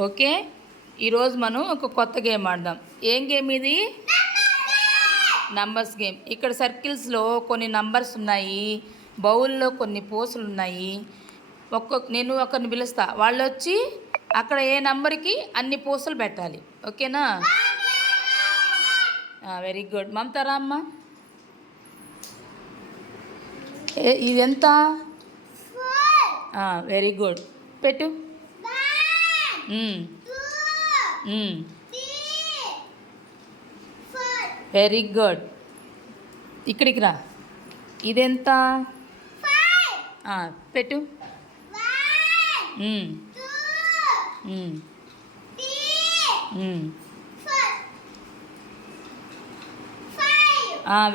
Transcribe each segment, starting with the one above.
Okay, ఈరోజు మనం ఒక కొత్త గేమ్ ఆడదాం. ఏం గేమ్ ఇది? Numbers game. ఇక్కడ సర్కిల్స్లో కొన్ని నంబర్స్ ఉన్నాయి, బౌల్లో కొన్ని పూసలు ఉన్నాయి. నేను ఒకరిని పిలుస్తా, వాళ్ళు వచ్చి అక్కడ ఏ నంబర్కి అన్ని పూసలు పెట్టాలి. ఓకేనా? Very good. మమతారా అమ్మ, ఇదెంత? Very good. పెట్టు. Very good. ఇక్కడికి రా. ఇదెంత? పెట్టు.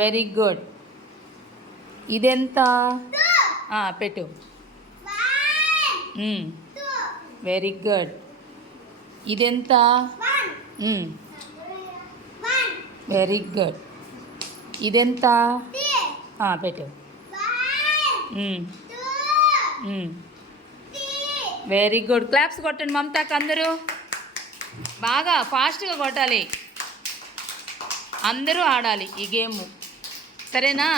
Very good. ఇదెంత? పెట్టు. Very good. ఇదెంత? Very good. ఇదెంత? పెట్టు. Very good. క్లాప్స్ కొట్టండి మమతాకి అందరూ. బాగా ఫాస్ట్గా కొట్టాలి. అందరూ ఆడాలి ఈ గేము, సరేనా?